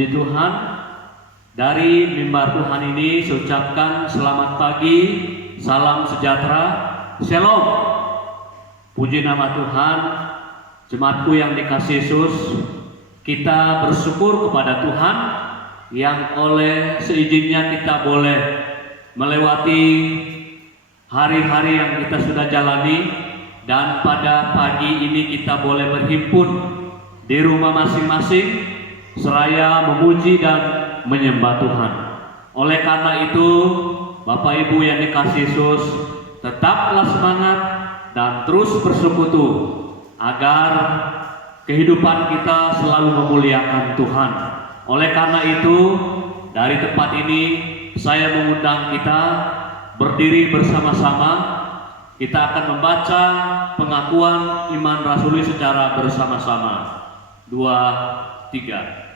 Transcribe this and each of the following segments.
Puji Tuhan, dari mimbar Tuhan ini saya ucapkan selamat pagi, salam sejahtera, Shalom. Puji nama Tuhan, jemaatku yang dikasihi Yesus, kita bersyukur kepada Tuhan yang oleh seizinnya kita boleh melewati hari-hari yang kita sudah jalani, dan pada pagi ini kita boleh berhimpun di rumah masing-masing seraya memuji dan menyembah Tuhan. Oleh karena itu, Bapak Ibu yang dikasihi Yesus, tetaplah semangat dan terus bersekutu agar kehidupan kita selalu memuliakan Tuhan. Oleh karena itu, dari tempat ini saya mengundang kita berdiri bersama-sama. Kita akan membaca pengakuan iman rasuli secara bersama-sama. 2, 3.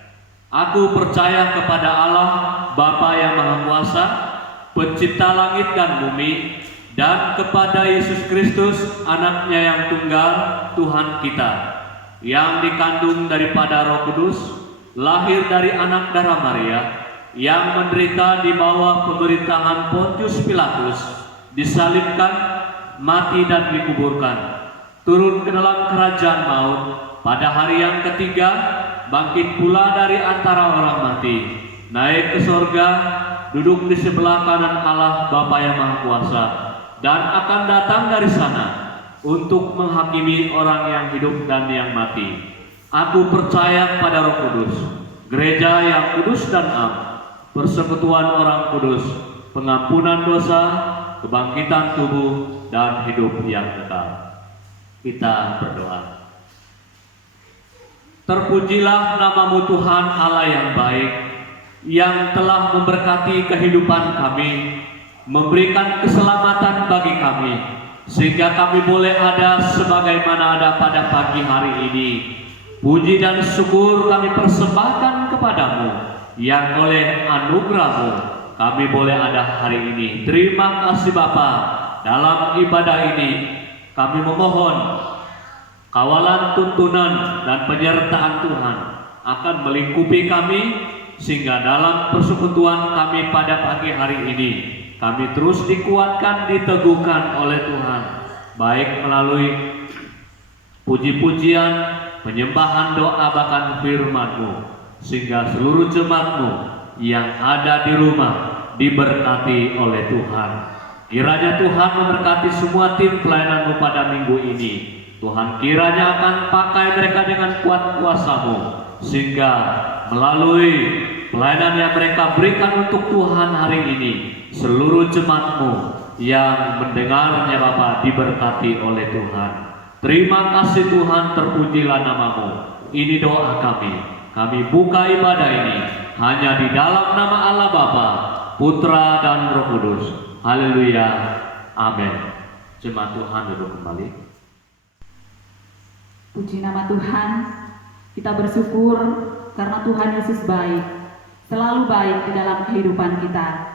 Aku percaya kepada Allah, Bapa yang Maha Kuasa, Pencipta langit dan bumi, dan kepada Yesus Kristus, Anaknya yang tunggal, Tuhan kita, yang dikandung daripada Roh Kudus, lahir dari anak darah Maria, yang menderita di bawah pemerintahan Pontius Pilatus, disalibkan, mati dan dikuburkan, turun ke dalam kerajaan maut, pada hari yang ketiga bangkit pula dari antara orang mati, naik ke sorga, duduk di sebelah kanan Allah Bapa yang Maha Kuasa, dan akan datang dari sana untuk menghakimi orang yang hidup dan yang mati. Aku percaya pada Roh Kudus, gereja yang kudus dan am, persekutuan orang kudus, pengampunan dosa, kebangkitan tubuh, dan hidup yang kekal. Kita berdoa. Terpujilah namamu Tuhan Allah yang baik, yang telah memberkati kehidupan kami, memberikan keselamatan bagi kami, sehingga kami boleh ada sebagaimana ada pada pagi hari ini. Puji dan syukur kami persembahkan kepadamu, yang oleh anugerahmu kami boleh ada hari ini. Terima kasih Bapa. Dalam ibadah ini kami memohon kawalan, tuntunan, dan penyertaan Tuhan akan melingkupi kami, sehingga dalam persekutuan kami pada pagi hari ini kami terus dikuatkan, diteguhkan oleh Tuhan, baik melalui puji-pujian, penyembahan, doa, bahkan firman-Mu, sehingga seluruh jemaat-Mu yang ada di rumah diberkati oleh Tuhan. Kiranya Tuhan memberkati semua tim pelayanan-Mu pada minggu ini. Tuhan kiranya akan pakai mereka dengan kuat kuasa-Mu, sehingga melalui pelayanan yang mereka berikan untuk Tuhan hari ini, seluruh jemaat-Mu yang mendengarnya Bapa diberkati oleh Tuhan. Terima kasih Tuhan, terpujilah nama-Mu. Ini doa kami. Kami buka ibadah ini hanya di dalam nama Allah Bapa, Putra, dan Roh Kudus. Haleluya. Amin. Jemaat Tuhan duduk kembali. Puji nama Tuhan, kita bersyukur karena Tuhan Yesus baik, selalu baik di dalam kehidupan kita.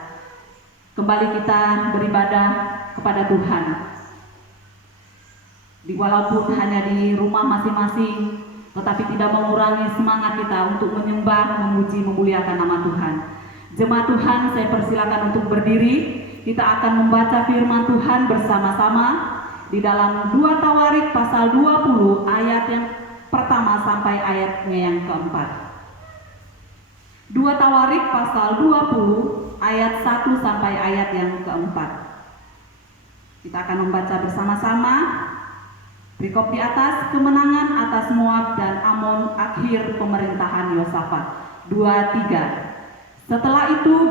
Kembali kita beribadah kepada Tuhan. Walaupun hanya di rumah masing-masing, tetapi tidak mengurangi semangat kita untuk menyembah, memuji, memuliakan nama Tuhan. Jemaat Tuhan, saya persilakan untuk berdiri. Kita akan membaca firman Tuhan bersama-sama di dalam 2 Tawarik pasal 20 ayat yang pertama sampai ayatnya yang keempat. 2 Tawarik pasal 20 ayat 1 sampai ayat yang keempat. Kita akan membaca bersama-sama. Perikop di atas, kemenangan atas Moab dan Amon, akhir pemerintahan Yosafat. 2-3. Setelah itu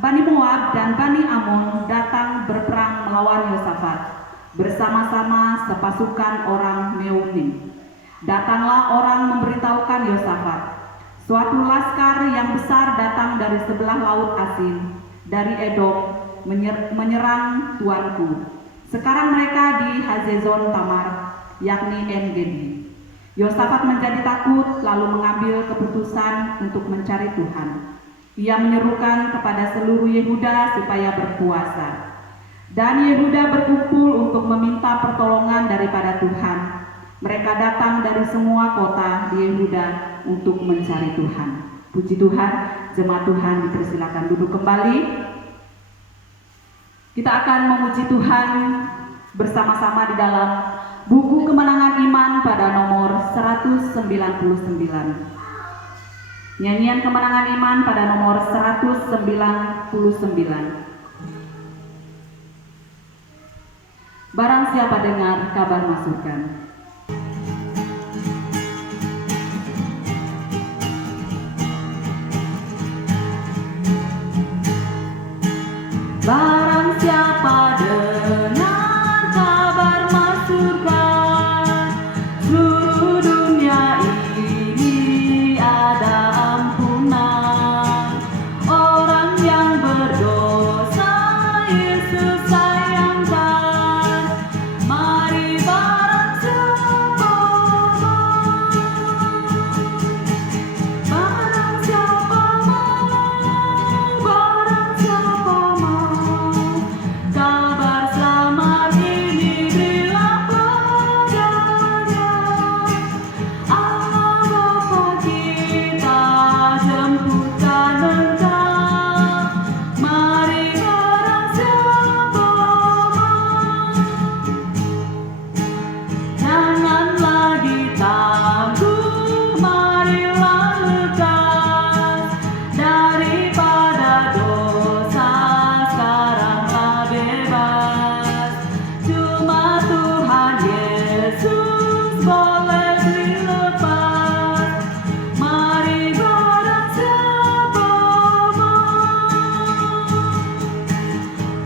Bani Moab dan Bani Amon datang berperang melawan Yosafat bersama-sama sepasukan orang Meuni. Datanglah orang memberitahukan Yosafat, suatu laskar yang besar datang dari sebelah laut Asin, dari Edom, menyerang tuanku. Sekarang mereka di Hazezon Tamar, yakni En-Gedi. Yosafat menjadi takut, lalu mengambil keputusan untuk mencari Tuhan. Ia menyerukan kepada seluruh Yehuda supaya berpuasa. Dan Yehuda berkumpul untuk meminta pertolongan daripada Tuhan. Mereka datang dari semua kota di Yehuda untuk mencari Tuhan. Puji Tuhan, jemaat Tuhan dipersilakan duduk kembali. Kita akan memuji Tuhan bersama-sama di dalam buku Kemenangan Iman pada nomor 199. Nyanyian Kemenangan Iman pada nomor 199. Barang siapa dengar kabar masukkan. Barang siapa dengar kabar masukkan, seluruh dunia ini ada ampunan. Orang yang berdosa Yesus sayangkan, mari barang siapa mau, barang siapa mau, barang siapa mau. Kabar selamat ini berilah padanya. Allah Bapa kita jemputkan engkau, mari barang siapa mau. Jangan lagi tangguh, marilah lekas daripada dosa, sekaranglah bebas. Cuma Tuhan Yesus boleh dilepas, mari barang siapa mau,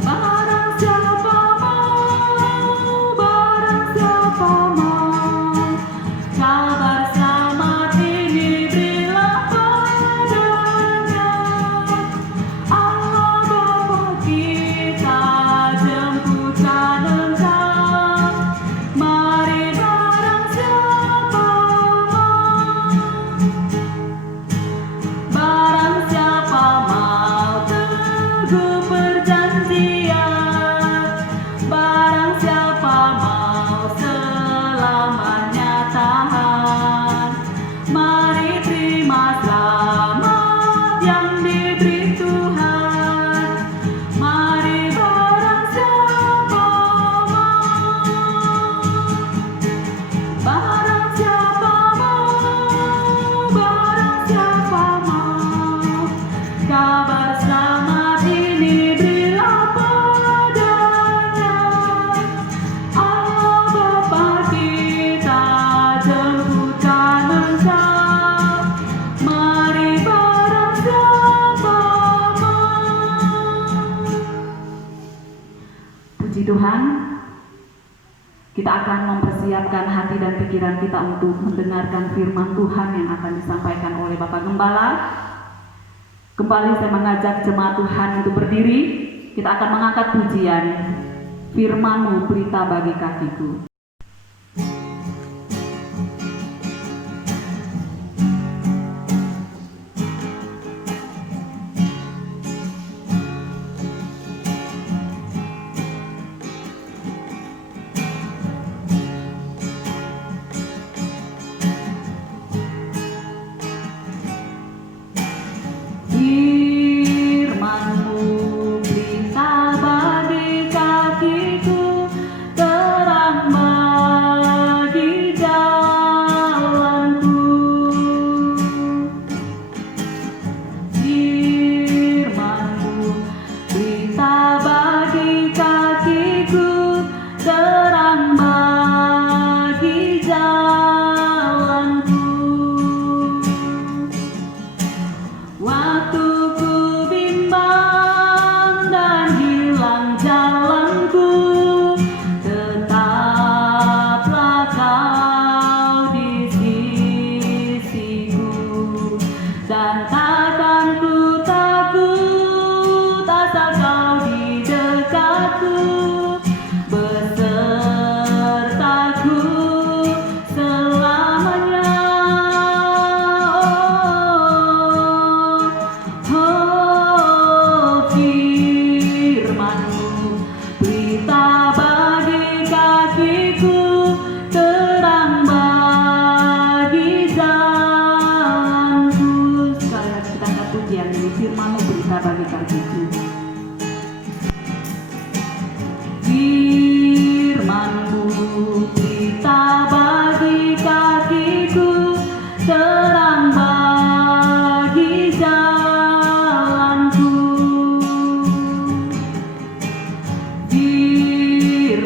barang siapa mau, barang siapa mau. Kabar selamat ini berilah padanya. Allah Bapa kita jemputkan engkau, mari barang siapa mau, barang siapa mau teguh perjanjian, barang siapa mau selamanya tahan, mari terima selamat yang diberi Tuhan, mari barang siapa mau, barang siapa mau, barang siapa mau. Kabar selamat ini berilah padanya. Allah Bapa kita jemputkan engkau, mari barang siapa mau. Puji Tuhan, kita akan mempersiapkan hati dan pikiran kita untuk mendengarkan firman Tuhan yang akan disampaikan oleh Bapak Gembala. Kembali saya mengajak jemaat Tuhan untuk berdiri. Kita akan mengangkat pujian, firman-Mu pelita bagi kakiku. Firman-Mu pelita bagi kakiku, terang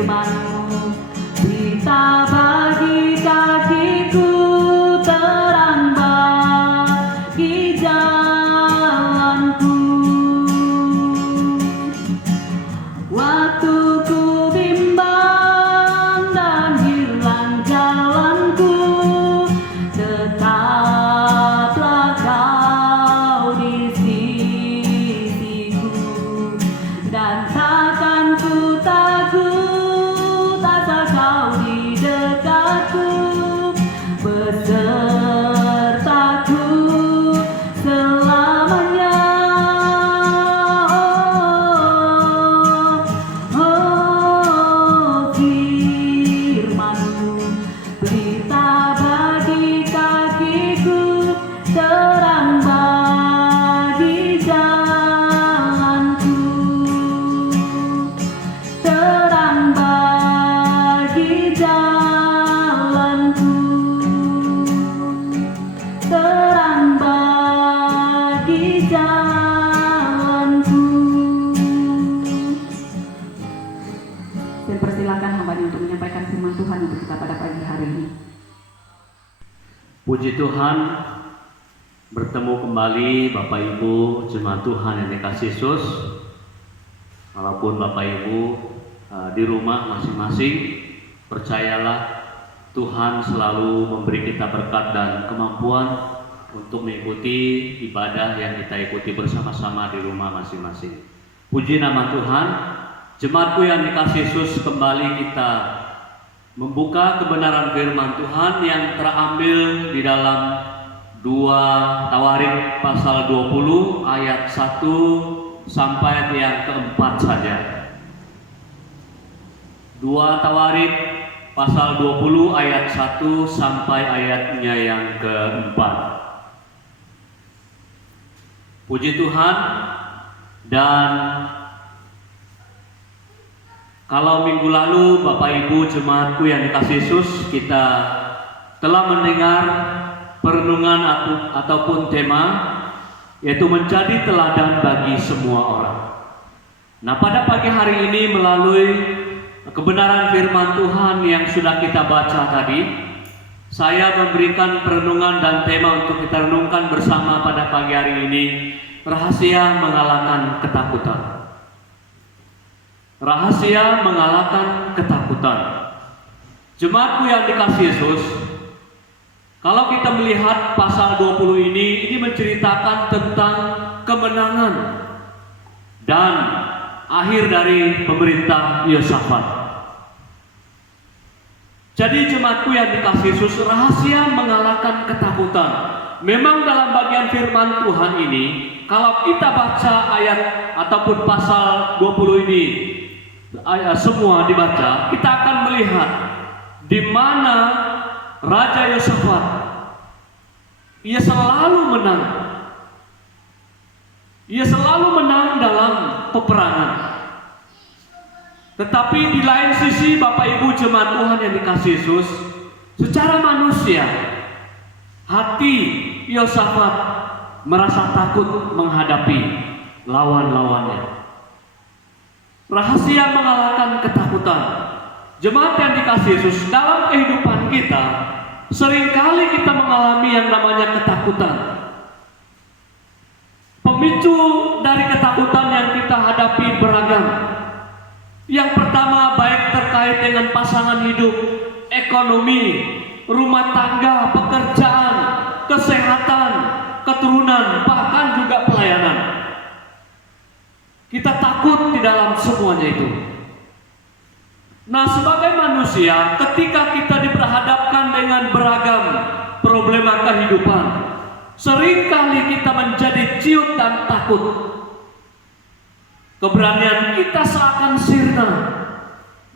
firman-Mu, berita bagi kakiku, terang bagi jalanku. Waktu ku bimbang dan hilang jalanku, tetaplah Kau di sisiku, dan takkan ku takut asal Kau di dekatku, besertaku selamanya. Oh, firman-Mu, berita bagi kakiku, terang bagi jalanku, terang bagi jalanku, terang bagi jalanku. Saya persilakan hamba-Nya untuk menyampaikan firman Tuhan untuk kita pada pagi hari ini. Puji Tuhan, bertemu kembali Bapak Ibu jemaat Tuhan yang dikasihi Yesus. Walaupun Bapak Ibu di rumah masing-masing, percayalah Tuhan selalu memberi kita berkat dan kemampuan untuk mengikuti ibadah yang kita ikuti bersama-sama di rumah masing-masing. Puji nama Tuhan. Jemaatku yang dikasihi Yesus, kembali kita membuka kebenaran firman Tuhan yang terambil di dalam 2 Tawarik pasal 20 ayat 1 sampai yang keempat saja. 2 Tawarik pasal 20 ayat 1 sampai ayatnya yang keempat. Puji Tuhan. Dan kalau minggu lalu Bapak Ibu jemaatku yang dikasihi Yesus, kita telah mendengar perenungan ataupun tema, yaitu menjadi teladan bagi semua orang. Nah, pada pagi hari ini melalui kebenaran firman Tuhan yang sudah kita baca tadi, saya memberikan perenungan dan tema untuk kita renungkan bersama pada pagi hari ini, rahasia mengalahkan ketakutan. Rahasia mengalahkan ketakutan. Jemaatku yang dikasihi Yesus, kalau kita melihat pasal 20 ini menceritakan tentang kemenangan dan akhir dari pemerintah Yosafat. Jadi jemaatku yang dikasihi Yesus, rahasia mengalahkan ketakutan. Memang dalam bagian firman Tuhan ini, kalau kita baca ayat ataupun pasal 20 ini, ayat semua dibaca, kita akan melihat di mana Raja Yosafat ia selalu menang. Ia selalu menang dalam peperangan. Tetapi di lain sisi Bapak Ibu jemaat Tuhan yang dikasihi Yesus, secara manusia hati Yosafat merasa takut menghadapi lawan-lawannya. Rahasia mengalahkan ketakutan. Jemaat yang dikasihi Yesus, dalam kehidupan kita seringkali kita mengalami yang namanya ketakutan. Pemicu dari ketakutan yang kita hadapi beragam. Yang pertama, baik terkait dengan pasangan hidup, ekonomi, rumah tangga, pekerjaan, kesehatan, keturunan, bahkan juga pelayanan. Kita takut di dalam semuanya itu. Nah, sebagai manusia, ketika kita diperhadapkan dengan beragam problema kehidupan, seringkali kita menjadi ciut dan takut. Keberanian kita seakan sirna,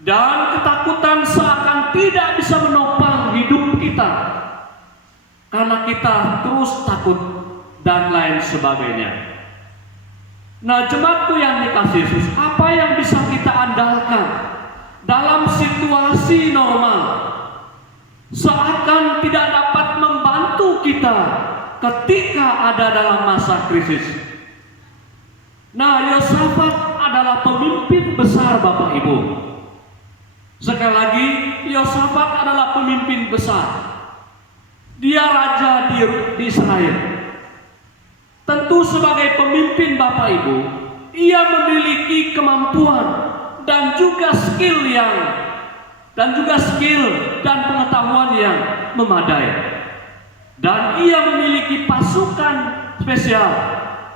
dan ketakutan seakan tidak bisa menopang hidup kita, karena kita terus takut dan lain sebagainya. Nah, jemaatku yang dikasihi Yesus, apa yang bisa kita andalkan dalam situasi normal seakan tidak dapat membantu kita ketika ada dalam masa krisis? Nah, Yosafat adalah pemimpin besar Bapak Ibu. Sekali lagi, Yosafat adalah pemimpin besar. Dia raja di Israel. Tentu sebagai pemimpin Bapak Ibu, ia memiliki kemampuan dan juga skill dan pengetahuan yang memadai. Dan ia memiliki pasukan spesial,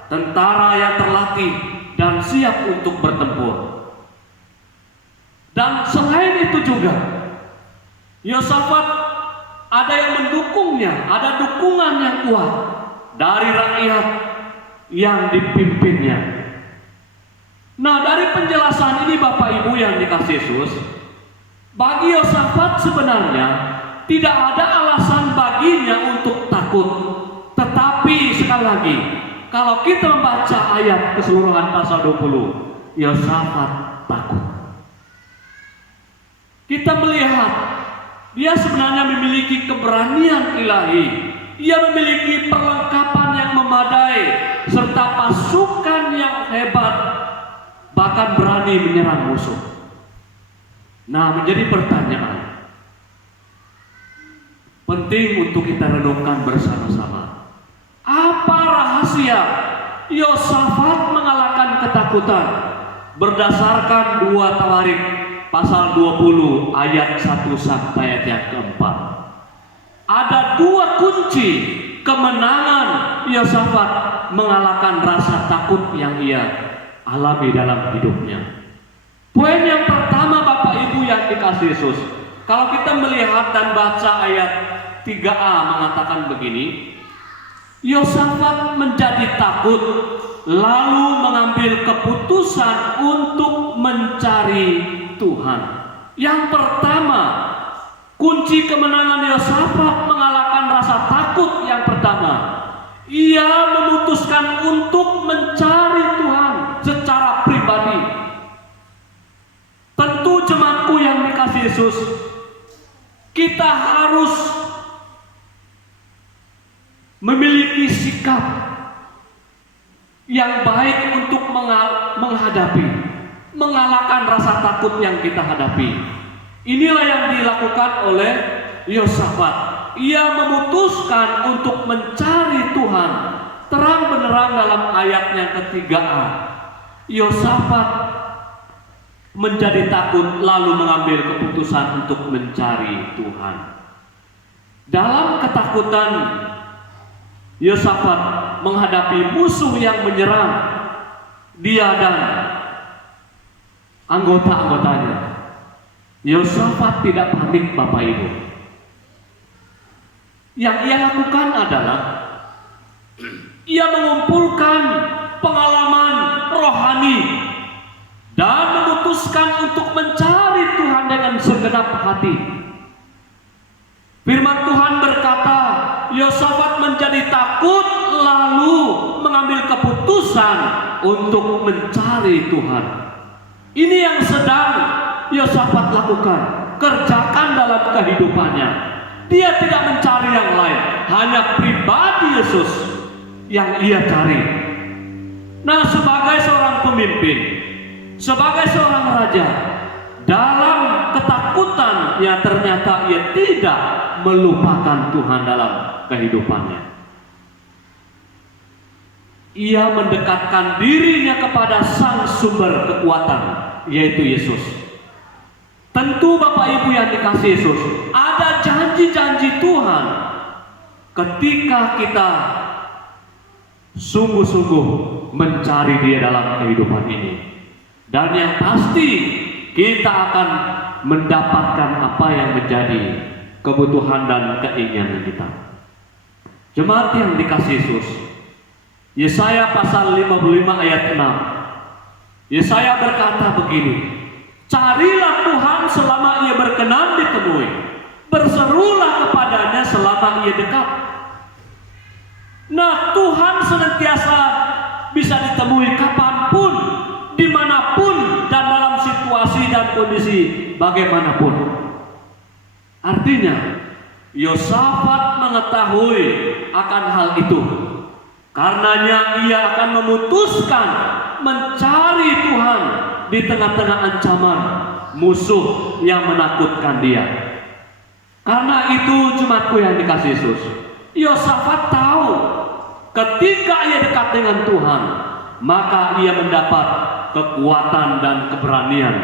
tentara yang terlatih dan siap untuk bertempur. Dan selain itu juga, Yosafat ada yang mendukungnya, ada dukungan yang kuat dari rakyat yang dipimpinnya. Nah, dari penjelasan ini Bapak Ibu yang dikasihi Yesus, bagi Yosafat sebenarnya tidak ada alasan baginya untuk takut. Tetapi sekali lagi, kalau kita membaca ayat keseluruhan pasal 20, Yosafat takut. Kita melihat dia sebenarnya memiliki keberanian ilahi. Ia memiliki perlengkapan yang memadai serta pasukan yang hebat, bahkan berani menyerang musuh. Nah, menjadi pertanyaan penting untuk kita renungkan bersama-sama. Apa rahasia Yosafat mengalahkan ketakutan? Berdasarkan 2 Tawarik pasal 20 ayat 1 sampai ayat yang keempat. Ada 2 kunci kemenangan Yosafat mengalahkan rasa takut yang ia alami dalam hidupnya. Poin yang pertama Bapak Ibu yang dikasihi Yesus, kalau kita melihat dan baca ayat 3a mengatakan begini, Yosafat menjadi takut lalu mengambil keputusan untuk mencari Tuhan. Yang pertama, kunci kemenangan Yosafat mengalahkan rasa takut yang pertama, ia memutuskan untuk mencari Tuhan secara pribadi. Tentu jemaatku yang dikasihi Yesus, kita harus memiliki sikap yang baik untuk mengalahkan rasa takut yang kita hadapi. Inilah yang dilakukan oleh Yosafat. Ia memutuskan untuk mencari Tuhan. Terang benerang dalam ayat yang ke-3a, Yosafat menjadi takut lalu mengambil keputusan untuk mencari Tuhan. Dalam ketakutan, Yosafat menghadapi musuh yang menyerang dia dan anggota-anggotanya. Yosafat tidak panik Bapak Ibu. Yang ia lakukan adalah ia mengumpulkan pengalaman rohani dan memutuskan untuk mencari Tuhan dengan segenap hati. Firman Tuhan berkata, Yosafat menjadi takut lalu mengambil keputusan untuk mencari Tuhan. Ini yang sedang Yosafat lakukan, kerjakan dalam kehidupannya. Dia tidak mencari yang lain, hanya pribadi Yesus yang ia cari. Nah, sebagai seorang pemimpin, sebagai seorang raja, dalam ketakutan ya ternyata ia tidak melupakan Tuhan dalam kehidupannya. Ia mendekatkan dirinya kepada sang sumber kekuatan, yaitu Yesus. Tentu Bapak Ibu yang dikasihi Yesus, ada janji-janji Tuhan ketika kita sungguh-sungguh mencari Dia dalam kehidupan ini. Dan yang pasti kita akan mendapatkan apa yang menjadi kebutuhan dan keinginan kita. Jemaat yang dikasihi Yesus, Yesaya pasal 55 ayat 6. Yesaya berkata begini, carilah Tuhan selama Ia berkenan ditemui, berserulah kepadanya selama Ia dekat. Nah, Tuhan senantiasa bisa ditemui kapanpun, dimanapun, dan dalam situasi dan kondisi bagaimanapun. Artinya, Yosafat mengetahui akan hal itu. Karenanya ia akan memutuskan mencari Tuhan di tengah-tengah ancaman, musuh yang menakutkan dia. Karena itu jemaatku yang dikasihi Yesus, Yosafat tahu ketika ia dekat dengan Tuhan, maka ia mendapat kekuatan dan keberanian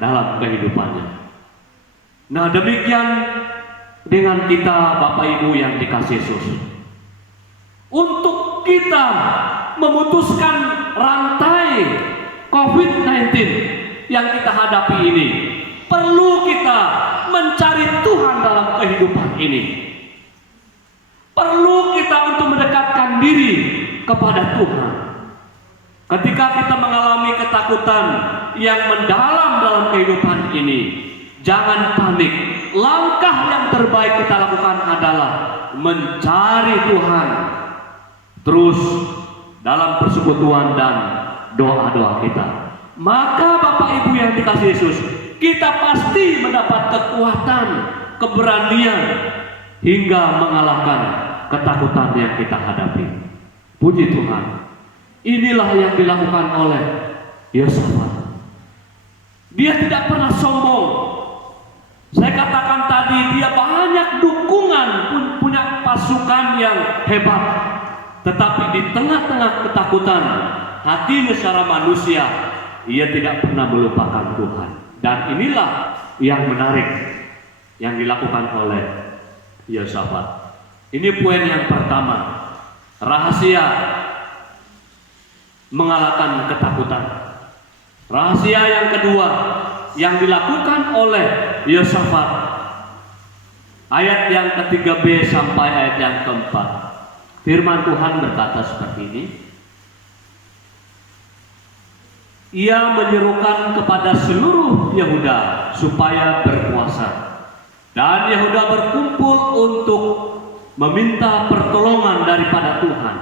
dalam kehidupannya. Nah, demikian dengan kita Bapak Ibu yang dikasihi Yesus. Untuk kita memutuskan rantai COVID-19 yang kita hadapi ini, perlu kita mencari Tuhan dalam kehidupan ini. Perlu kita untuk mendekatkan diri kepada Tuhan. Ketika kita mengalami ketakutan yang mendalam dalam kehidupan ini, jangan panik. Langkah yang terbaik kita lakukan adalah mencari Tuhan terus dalam persekutuan dan doa-doa kita. Maka Bapak Ibu yang dikasihi Yesus, kita pasti mendapat kekuatan, keberanian hingga mengalahkan ketakutan yang kita hadapi. Puji Tuhan. Inilah yang dilakukan oleh Yosafat. Dia tidak pernah sombong. Saya katakan tadi, dia banyak dukungan, punya pasukan yang hebat. Tetapi di tengah-tengah ketakutan hatinya secara manusia, ia tidak pernah melupakan Tuhan. Dan inilah yang menarik yang dilakukan oleh Yosafat. Ini poin yang pertama, rahasia mengalahkan ketakutan. Rahasia yang kedua yang dilakukan oleh Yosafat, ayat yang ke-3b sampai ayat yang ke-4. Firman Tuhan berkata seperti ini. Ia menyerukan kepada seluruh Yehuda supaya berpuasa, dan Yehuda berkumpul untuk meminta pertolongan daripada Tuhan.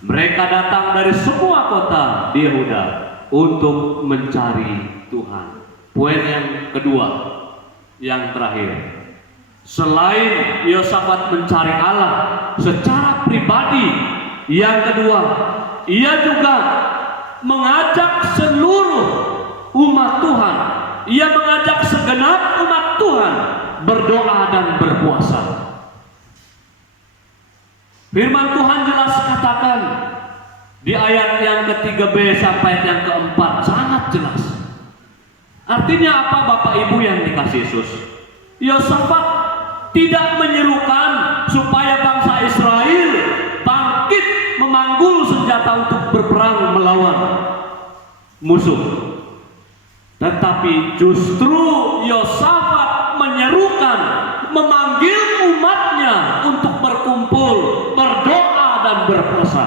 Mereka datang dari semua kota di Yehuda untuk mencari Tuhan. Poin yang kedua, yang terakhir. Selain Yosafat mencari Allah secara pribadi, yang kedua, ia juga mengajak seluruh umat Tuhan. Ia mengajak segenap umat Tuhan berdoa dan berpuasa. Firman Tuhan jelas katakan di ayat yang ke-3b sampai yang ke-4, sangat jelas. Artinya apa Bapak Ibu yang dikasihi Yesus? Yosafat tidak menyerukan supaya bangsa Israel bangkit memanggul senjata untuk berperang melawan musuh. Tetapi justru Yosafat menyerukan, memanggil umatnya untuk berkumpul, berdoa dan berpuasa.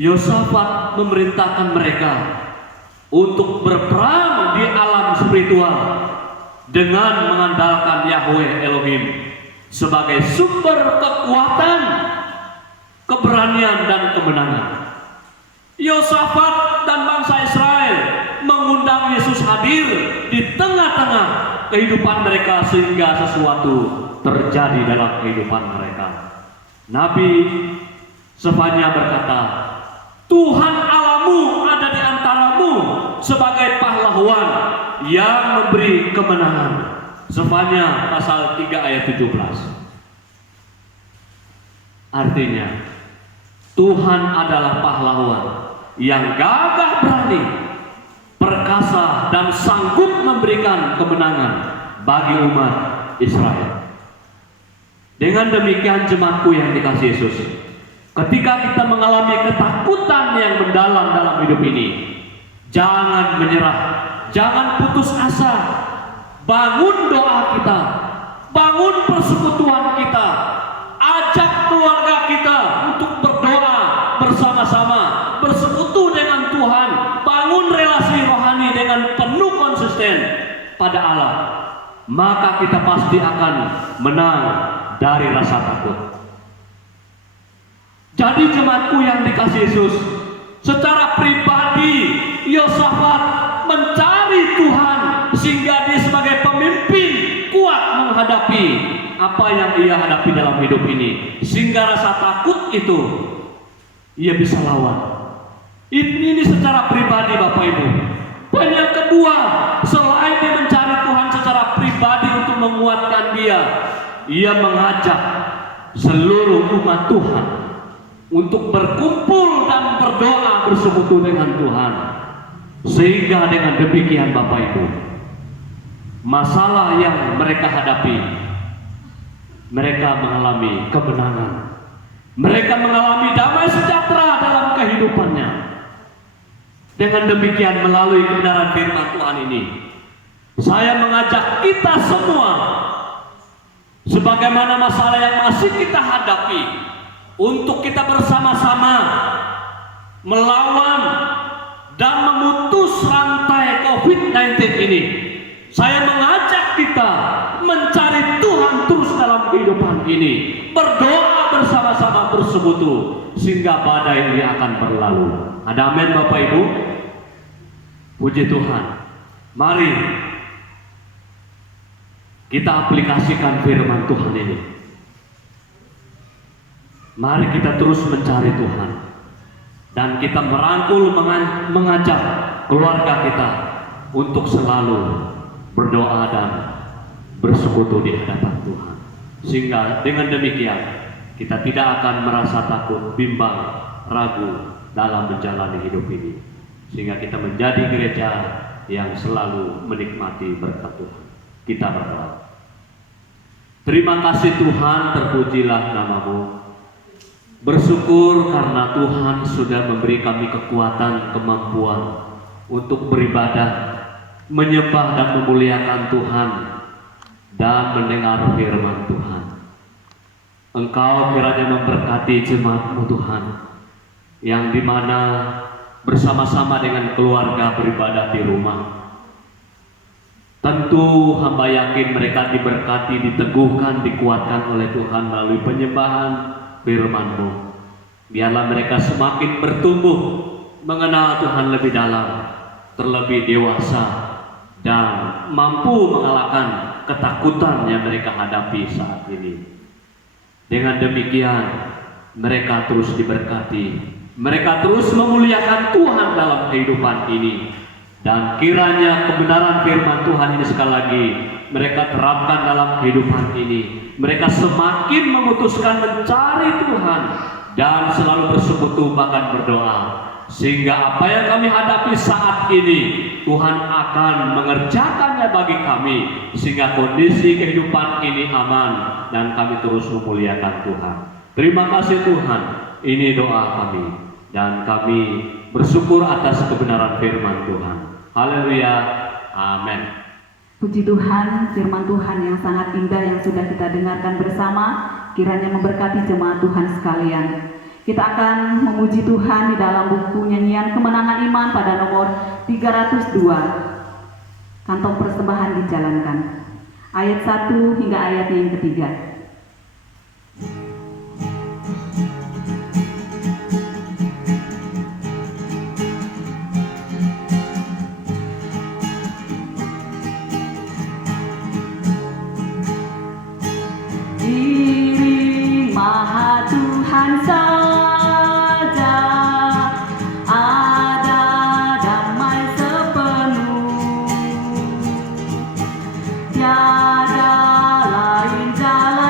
Yosafat memerintahkan mereka untuk berperang di alam spiritual dengan mengandalkan Yahweh Elohim sebagai sumber kekuatan, keberanian dan kemenangan. Yosafat dan bangsa Israel mengundang Yesus hadir di tengah-tengah kehidupan mereka sehingga sesuatu terjadi dalam kehidupan mereka. Nabi Sefanya berkata, Tuhan Allahmu ada di antaramu sebagai pahlawan yang memberi kemenangan. Sefanya pasal 3 ayat 17. Artinya, Tuhan adalah pahlawan yang gagah berani, perkasa dan sanggup memberikan kemenangan bagi umat Israel. Dengan demikian jemaatku yang dikasihi Yesus, ketika kita mengalami ketakutan yang mendalam dalam hidup ini, jangan menyerah, jangan putus asa. Bangun doa kita, bangun persekutuan kita, ajak keluarga kita untuk berdoa bersama-sama, bersekutu dengan Tuhan, bangun relasi rohani dengan penuh konsisten pada Allah. Maka kita pasti akan menang dari rasa takut. Jadi jemaatku yang dikasihi Yesus, secara pribadi Yosafat mencari Tuhan sehingga dia sebagai pemimpin kuat menghadapi apa yang ia hadapi dalam hidup ini, sehingga rasa takut itu ia bisa lawan. Ini secara pribadi Bapak Ibu. Poin yang kedua, selain dia mencari Tuhan secara pribadi untuk menguatkan dia, ia mengajak seluruh umat Tuhan untuk berkumpul dan berdoa bersekutu dengan Tuhan. Sehingga dengan demikian Bapak Ibu, masalah yang mereka hadapi, mereka mengalami kemenangan. Mereka mengalami damai sejahtera dalam kehidupannya. Dengan demikian melalui kebenaran firman Tuhan ini, saya mengajak kita semua, sebagaimana masalah yang masih kita hadapi, untuk kita bersama-sama melawan dan memutus rantai COVID-19 ini. Saya mengajak kita mencari Tuhan terus dalam kehidupan ini, berdoa bersama-sama bersekutu sehingga badai ini akan berlalu. Ada amin Bapak Ibu? Puji Tuhan. Mari kita aplikasikan firman Tuhan ini. Mari kita terus mencari Tuhan, dan kita merangkul, mengajak keluarga kita untuk selalu berdoa dan bersekutu di hadapan Tuhan. Sehingga dengan demikian kita tidak akan merasa takut, bimbang, ragu dalam menjalani hidup ini. Sehingga kita menjadi gereja yang selalu menikmati berkat Tuhan. Kita berdoa. Terima kasih Tuhan, terpujilah namamu. Bersyukur karena Tuhan sudah memberi kami kekuatan, kemampuan untuk beribadah, menyembah dan memuliakan Tuhan, dan mendengar firman Tuhan. Engkau kiranya memberkati jemaat-Mu Tuhan, yang dimana bersama-sama dengan keluarga beribadah di rumah. Tentu hamba yakin mereka diberkati, diteguhkan, dikuatkan oleh Tuhan melalui penyembahan firman-Mu. Biarlah mereka semakin bertumbuh, mengenal Tuhan lebih dalam, terlebih dewasa, dan mampu mengalahkan ketakutan yang mereka hadapi saat ini. Dengan demikian mereka terus diberkati, mereka terus memuliakan Tuhan dalam kehidupan ini, dan kiranya kebenaran firman Tuhan ini sekali lagi mereka terapkan dalam kehidupan ini. Mereka semakin memutuskan mencari Tuhan dan selalu bersekutu bahkan berdoa, sehingga apa yang kami hadapi saat ini Tuhan akan mengerjakannya bagi kami, sehingga kondisi kehidupan ini aman dan kami terus memuliakan Tuhan. Terima kasih Tuhan, ini doa kami, dan kami bersyukur atas kebenaran firman Tuhan. Haleluya, amin. Puji Tuhan, firman Tuhan yang sangat indah yang sudah kita dengarkan bersama, kiranya memberkati jemaat Tuhan sekalian. Kita akan memuji Tuhan di dalam buku nyanyian Kemenangan Iman pada nomor 302. Kantong persembahan dijalankan. Ayat 1 hingga ayat yang ketiga. Diri Maha Tuhan saja ada damai sepenuh, tiada lain jalan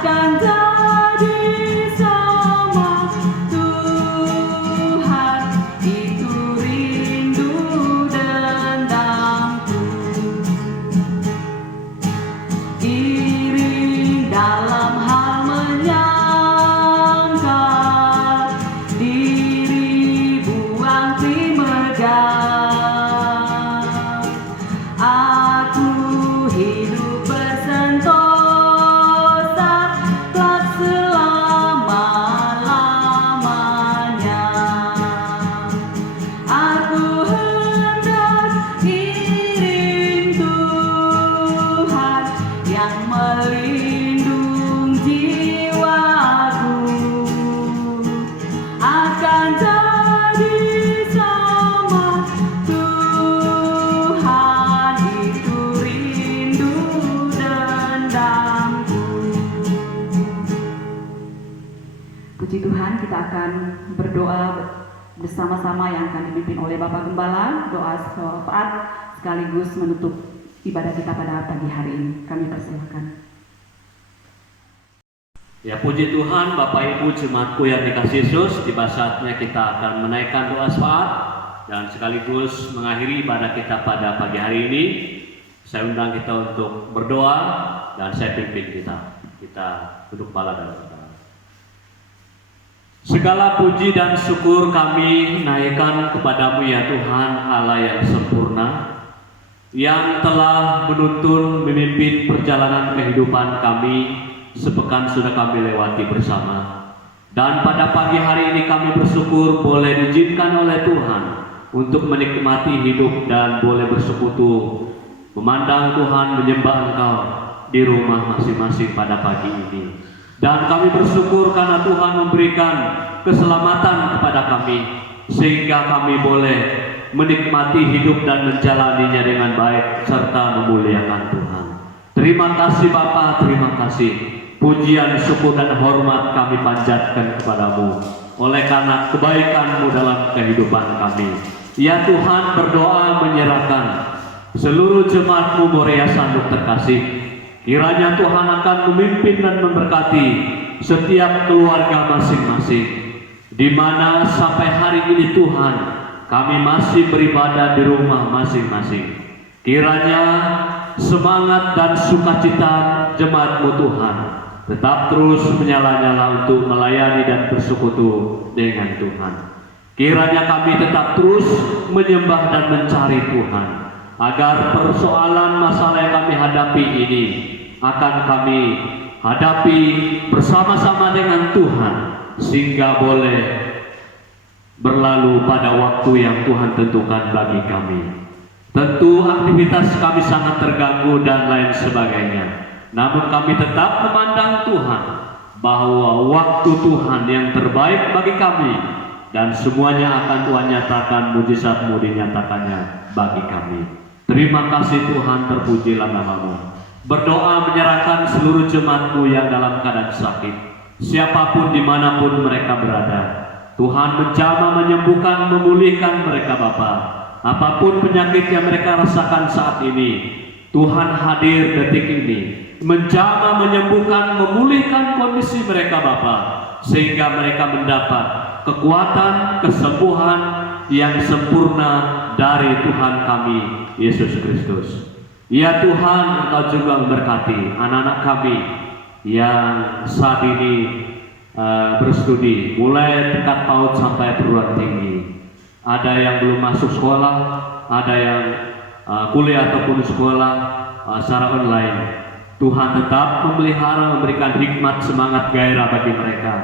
akan jadi sama Tuhan. Itu rindu dendamku, iri dalam hal menyangkal diri, buang primegang. Aku hidup bersentosa kelak selama-lamanya. Aku hendak iring Tuhan yang melindung jiwaku, akan jadi sama Tuhan. Itu rindu dendamku. Puji Tuhan, kita akan berdoa bersama-sama yang akan dipimpin oleh Bapak Gembala, doa syafaat sekaligus menutup ibadah kita pada pagi hari ini. Kami persilakan. Ya, puji Tuhan, Bapak Ibu jemaatku yang dikasihi Yesus, tiba saatnya kita akan menaikkan doa syafaat dan sekaligus mengakhiri ibadah kita pada pagi hari ini. Saya undang kita untuk berdoa dan saya pimpin kita. Kita duduk kepala dalam doa. Segala puji dan syukur kami naikkan kepadamu ya Tuhan Allah yang sempurna, yang telah menuntun memimpin perjalanan kehidupan kami sepekan sudah kami lewati bersama. Dan pada pagi hari ini kami bersyukur boleh diizinkan oleh Tuhan untuk menikmati hidup dan boleh bersekutu memandang Tuhan, menyembah Engkau di rumah masing-masing pada pagi ini. Dan kami bersyukur karena Tuhan memberikan keselamatan kepada kami sehingga kami boleh menikmati hidup dan menjalaninya dengan baik serta memuliakan Tuhan. Terima kasih Bapa, terima kasih. Pujian, syukur dan hormat kami panjatkan kepadamu oleh karena kebaikan-Mu dalam kehidupan kami. Ya Tuhan, berdoa menyerahkan seluruh jemaat-Mu Moria Sanduk terkasih. Kiranya Tuhan akan memimpin dan memberkati setiap keluarga masing-masing, di mana sampai hari ini Tuhan kami masih beribadah di rumah masing-masing. Kiranya semangat dan sukacita jemaat-Mu Tuhan tetap terus menyala-nyala untuk melayani dan bersekutu dengan Tuhan. Kiranya kami tetap terus menyembah dan mencari Tuhan, agar persoalan masalah yang kami hadapi ini akan kami hadapi bersama-sama dengan Tuhan, sehingga boleh berlalu pada waktu yang Tuhan tentukan bagi kami. Tentu aktivitas kami sangat terganggu dan lain sebagainya, namun kami tetap memandang Tuhan bahwa waktu Tuhan yang terbaik bagi kami dan semuanya akan Tuhan nyatakan, mujizat-Mu dinyatakannya bagi kami. Terima kasih Tuhan, terpujilah nama-Mu. Berdoa menyerahkan seluruh jemaat-Mu yang dalam keadaan sakit, siapapun dimanapun mereka berada. Tuhan menjamah, menyembuhkan, memulihkan mereka Bapa. Apapun penyakit yang mereka rasakan saat ini, Tuhan hadir detik ini, menjamah, menyembuhkan, memulihkan kondisi mereka Bapa, sehingga mereka mendapat kekuatan, kesembuhan yang sempurna dari Tuhan kami Yesus Kristus. Ya Tuhan, Engkau juga memberkati anak-anak kami yang saat ini berstudi mulai tingkat PAUD sampai perguruan tinggi. Ada yang belum masuk sekolah, ada yang kuliah ataupun sekolah secara online. Tuhan tetap memelihara, memberikan hikmat, semangat, gairah bagi mereka,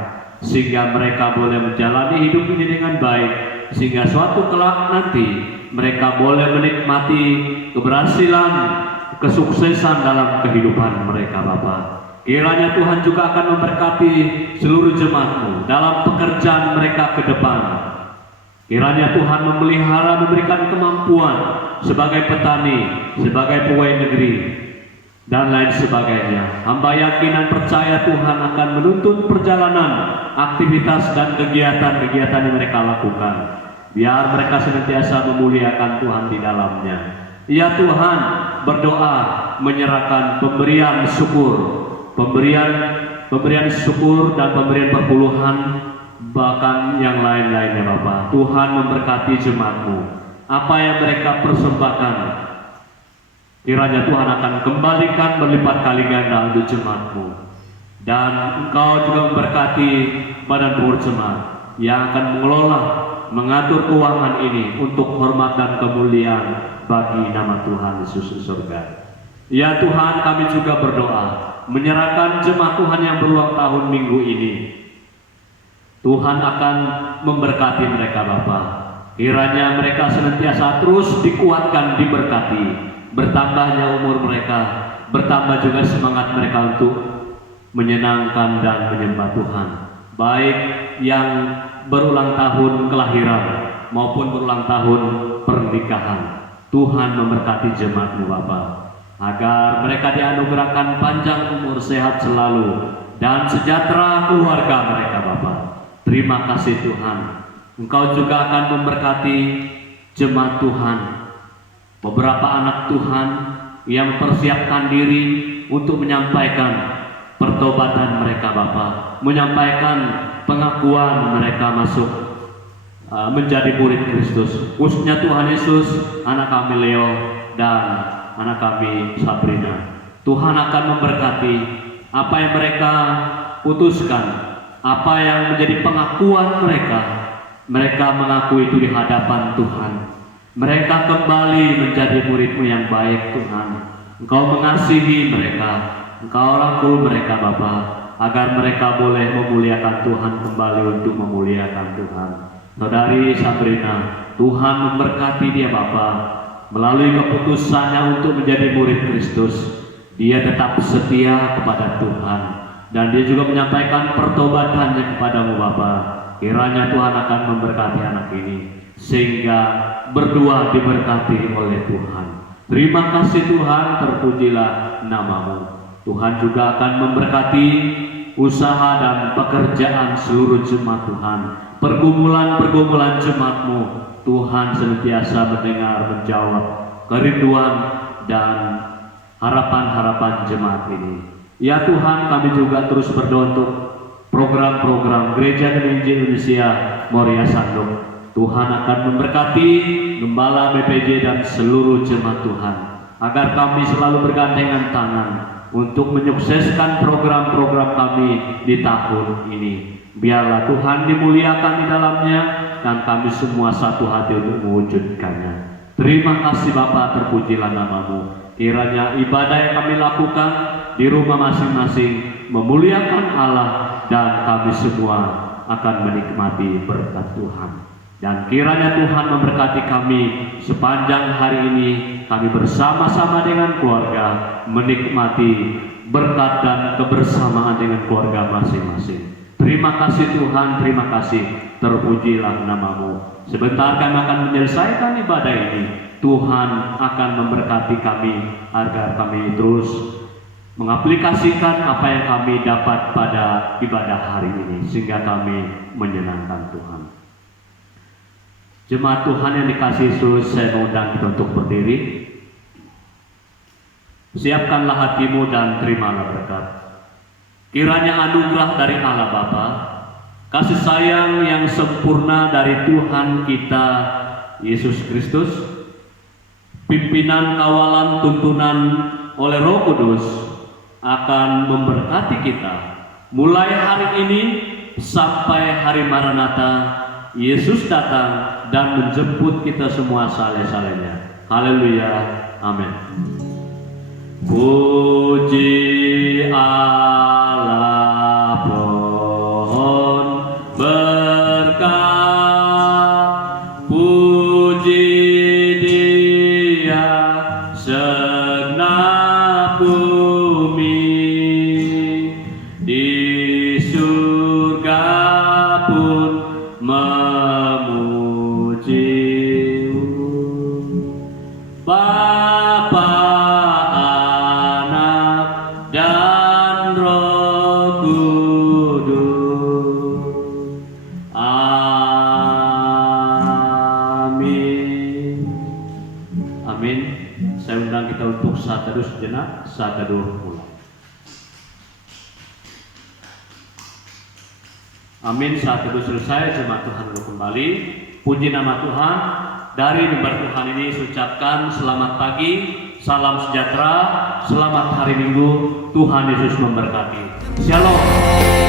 sehingga mereka boleh menjalani hidup ini dengan baik, sehingga suatu kelak nanti mereka boleh menikmati keberhasilan, kesuksesan dalam kehidupan mereka Bapa. Kiranya Tuhan juga akan memberkati seluruh jemaat-Mu dalam pekerjaan mereka ke depan. Kiranya Tuhan memelihara, memberikan kemampuan sebagai petani, sebagai pegawai negeri, dan lain sebagainya. Hamba yakin dan percaya Tuhan akan menuntun perjalanan, aktivitas dan kegiatan-kegiatan yang mereka lakukan, biar mereka senantiasa memuliakan Tuhan di dalamnya. Ya Tuhan, berdoa menyerahkan pemberian syukur pemberian syukur dan pemberian perpuluhan, bahkan yang lain-lainnya Bapa. Tuhan memberkati jemaat-Mu. Apa yang mereka persembahkan, kiranya Tuhan akan kembalikan berlipat kali ganda untuk jemaat-Mu. Dan Engkau juga memberkati badan pengurus jemaat yang akan mengelola, mengatur keuangan ini untuk hormat dan kemuliaan bagi nama Tuhan Yesus di surga. Ya Tuhan, kami juga berdoa menyerahkan jemaat Tuhan yang berulang tahun minggu ini. Tuhan akan memberkati mereka Bapa. Kiranya mereka senantiasa terus dikuatkan, diberkati, bertambahnya umur mereka, bertambah juga semangat mereka untuk menyenangkan dan menyembah Tuhan, baik yang berulang tahun kelahiran maupun berulang tahun pernikahan. Tuhan memberkati jemaat-Mu Bapa, agar mereka dianugerahkan panjang umur, sehat selalu, dan sejahtera keluarga mereka Bapa. Terima kasih Tuhan. Engkau juga akan memberkati jemaat Tuhan, beberapa anak Tuhan yang mempersiapkan diri untuk menyampaikan pertobatan mereka Bapa, menyampaikan pengakuan mereka masuk menjadi murid Kristus, khususnya Tuhan Yesus, anak kami Leo dan anak kami Sabrina. Tuhan akan memberkati apa yang mereka putuskan, apa yang menjadi pengakuan mereka. Mereka mengaku itu di hadapan Tuhan. Mereka kembali menjadi murid-Mu yang baik Tuhan. Engkau mengasihi mereka, Engkau rangkul mereka Bapa, agar mereka boleh memuliakan Tuhan, kembali untuk memuliakan Tuhan. Saudari Sabrina, Tuhan memberkati dia Bapa, melalui keputusannya untuk menjadi murid Kristus. Dia tetap setia kepada Tuhan, dan dia juga menyampaikan pertobatannya kepadamu Bapa. Kiranya Tuhan akan memberkati anak ini, sehingga berdua diberkati oleh Tuhan. Terima kasih Tuhan, terpujilah nama-Mu. Tuhan juga akan memberkati usaha dan pekerjaan seluruh jemaat Tuhan, pergumulan-pergumulan jemaat-Mu. Tuhan senantiasa mendengar, menjawab kerinduan dan harapan-harapan jemaat ini. Ya Tuhan, kami juga terus berdoa untuk program-program Gereja Injil Indonesia Moria Sandung. Tuhan akan memberkati Gembala BPJ dan seluruh jemaat Tuhan, agar kami selalu bergandengan tangan untuk menyukseskan program-program kami di tahun ini. Biarlah Tuhan dimuliakan di dalamnya, dan kami semua satu hati untuk mewujudkannya. Terima kasih Bapa, terpujilah nama-Mu. Kiranya ibadah yang kami lakukan di rumah masing-masing memuliakan Allah, dan kami semua akan menikmati berkat Tuhan. Dan kiranya Tuhan memberkati kami sepanjang hari ini. Kami bersama-sama dengan keluarga menikmati berkat dan kebersamaan dengan keluarga masing-masing. Terima kasih Tuhan, terima kasih, terpujilah nama-Mu. Sebentar kami akan menyelesaikan ibadah ini. Tuhan akan memberkati kami agar kami terus mengaplikasikan apa yang kami dapat pada ibadah hari ini, sehingga kami menyenangkan Tuhan. Jemaat Tuhan yang dikasihi Yesus, saya mengundang kita untuk berdiri. Siapkanlah hatimu dan terimalah berkat. Kiranya anugerah dari Allah Bapa, kasih sayang yang sempurna dari Tuhan kita Yesus Kristus, pimpinan, kawalan, tuntunan oleh Roh Kudus akan memberkati kita mulai hari ini sampai hari Maranatha, Yesus datang dan menjemput kita semua saleh-salehnya. Haleluya, amin. Puji Allah, pohon berkat, puji Dia segenap bumi, di surga pun memuji-Mu. Bapa, Anak, dan Roh Kudus. Amin. Amin. Saya undang kita untuk saat teduh sejenak, saat teduh mulai. Amin. Saat itu selesai, jemaat Tuhan lalu kembali. Puji nama Tuhan. Dari mimbar Tuhan ini saya ucapkan selamat pagi, salam sejahtera, selamat hari Minggu. Tuhan Yesus memberkati. Shalom.